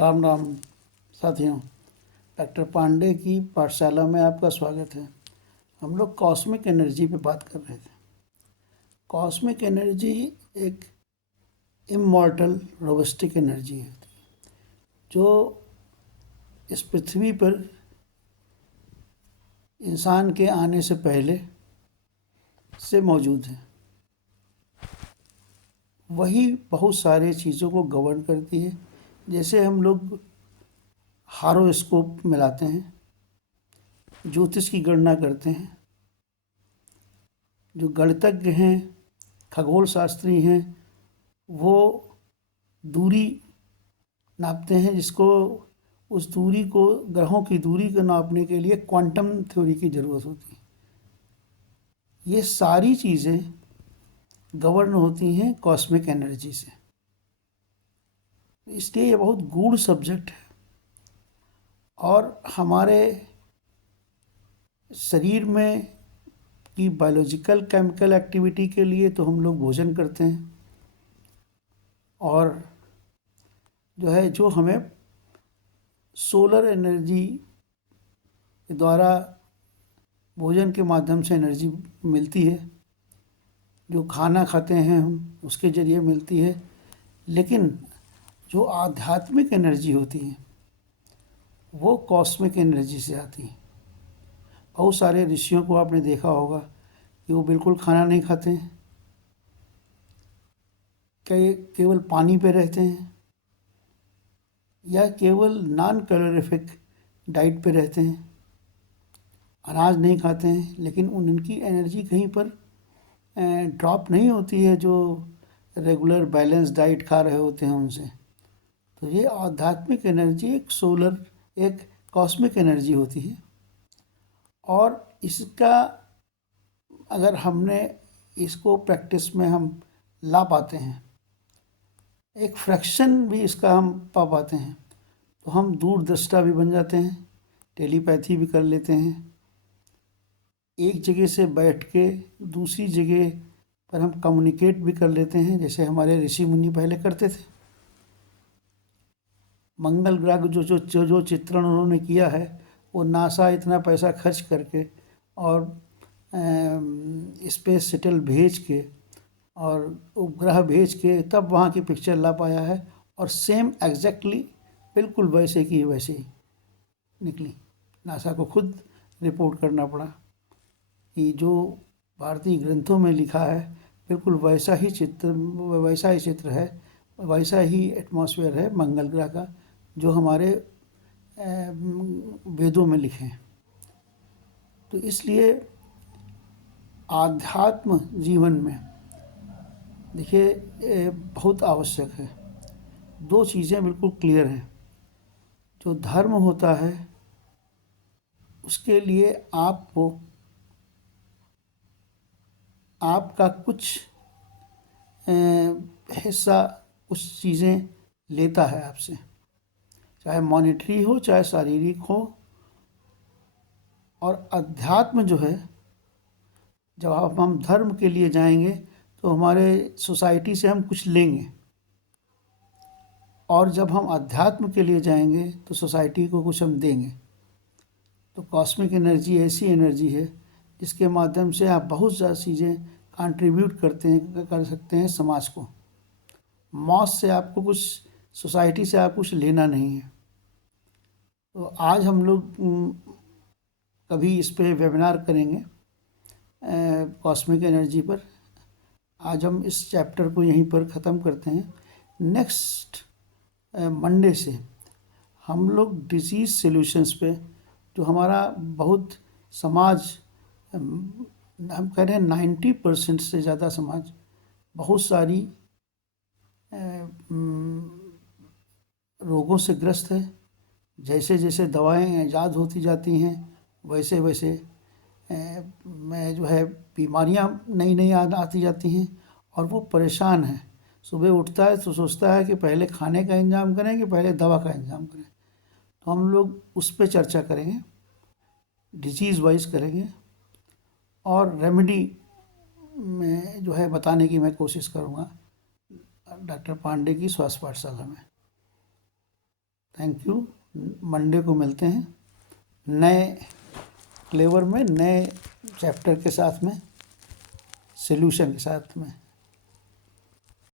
राम राम साथियों। डॉक्टर पांडे की पाठशाला में आपका स्वागत है। हम लोग कॉस्मिक एनर्जी पे बात कर रहे थे। कॉस्मिक एनर्जी एक इमॉर्टल रोबस्टिक एनर्जी है जो इस पृथ्वी पर इंसान के आने से पहले से मौजूद है। वही बहुत सारे चीज़ों को गवर्न करती है। जैसे हम लोग हारोस्कोप मिलाते हैं, ज्योतिष की गणना करते हैं, जो गणितज्ञ हैं, खगोल शास्त्री हैं, वो दूरी नापते हैं, जिसको उस दूरी को, ग्रहों की दूरी को नापने के लिए क्वांटम थ्योरी की ज़रूरत होती है। ये सारी चीज़ें गवर्न होती हैं कॉस्मिक एनर्जी से। इसलिए ये बहुत गूढ़ सब्जेक्ट है और हमारे शरीर में की बायोलॉजिकल केमिकल एक्टिविटी के लिए तो हम लोग भोजन करते हैं, और जो हमें सोलर एनर्जी के द्वारा भोजन के माध्यम से एनर्जी मिलती है, जो खाना खाते हैं हम उसके ज़रिए मिलती है। लेकिन जो आध्यात्मिक एनर्जी होती है वो कॉस्मिक एनर्जी से आती है। बहुत सारे ऋषियों को आपने देखा होगा कि वो बिल्कुल खाना नहीं खाते हैं, केवल पानी पे रहते हैं, या केवल नॉन कैलोरीफिक डाइट पे रहते हैं, अनाज नहीं खाते हैं, लेकिन उनकी एनर्जी कहीं पर ड्रॉप नहीं होती है जो रेगुलर बैलेंस डाइट खा रहे होते हैं उनसे। तो ये आध्यात्मिक एनर्जी एक सोलर, एक कॉस्मिक एनर्जी होती है। और इसका अगर हमने इसको प्रैक्टिस में हम ला पाते हैं, एक फ्रैक्शन भी इसका हम पा पाते हैं, तो हम दूरदृष्टा भी बन जाते हैं, टेलीपैथी भी कर लेते हैं। एक जगह से बैठ के दूसरी जगह पर हम कम्युनिकेट भी कर लेते हैं, जैसे हमारे ऋषि मुनि पहले करते थे। मंगल ग्रह जो चित्रण उन्होंने किया है, वो नासा इतना पैसा खर्च करके और स्पेस शटल भेज के और उपग्रह भेज के तब वहाँ की पिक्चर ला पाया है, और सेम एग्जैक्टली बिल्कुल वैसे की वैसे ही निकली। नासा को खुद रिपोर्ट करना पड़ा कि जो भारतीय ग्रंथों में लिखा है बिल्कुल वैसा ही चित्र है, वैसा ही एटमॉस्फेयर है मंगल ग्रह का जो हमारे वेदों में लिखे हैं। तो इसलिए आध्यात्म जीवन में देखिए बहुत आवश्यक है। दो चीज़ें बिल्कुल क्लियर हैं। जो धर्म होता है उसके लिए आपको आपका कुछ हिस्सा, कुछ चीज़ें लेता है आपसे, चाहे मॉनेटरी हो चाहे शारीरिक हो। और अध्यात्म जो है, जब हम धर्म के लिए जाएंगे तो हमारे सोसाइटी से हम कुछ लेंगे, और जब हम अध्यात्म के लिए जाएंगे तो सोसाइटी को कुछ हम देंगे। तो कॉस्मिक एनर्जी ऐसी एनर्जी है जिसके माध्यम से आप बहुत ज़्यादा चीज़ें कंट्रीब्यूट कर सकते हैं समाज को। मॉस से आपको कुछ, सोसाइटी से आप कुछ लेना नहीं है। तो आज हम लोग कभी इस पे वेबिनार करेंगे कॉस्मिक एनर्जी पर। आज हम इस चैप्टर को यहीं पर ख़त्म करते हैं। नेक्स्ट मंडे से हम लोग डिजीज़ सॉल्यूशंस पे, जो हमारा बहुत समाज, हम कह रहे हैं 90% से ज़्यादा समाज बहुत सारी रोगों से ग्रस्त है। जैसे जैसे दवाएं ईजाद होती जाती हैं वैसे वैसे बीमारियां नई नई आती जाती हैं, और वो परेशान है। सुबह उठता है तो सोचता है कि पहले खाने का इंतज़ाम करें कि पहले दवा का इंतज़ाम करें। तो हम लोग उस पर चर्चा करेंगे, डिजीज़ वाइज करेंगे, और रेमेडी में बताने की मैं कोशिश करूँगा डॉक्टर पांडे की स्वास्थ्य पाठशाला में। Thank you. मंडे को मिलते हैं नए क्लेवर में, नए चैप्टर के साथ में, सॉल्यूशन के साथ में।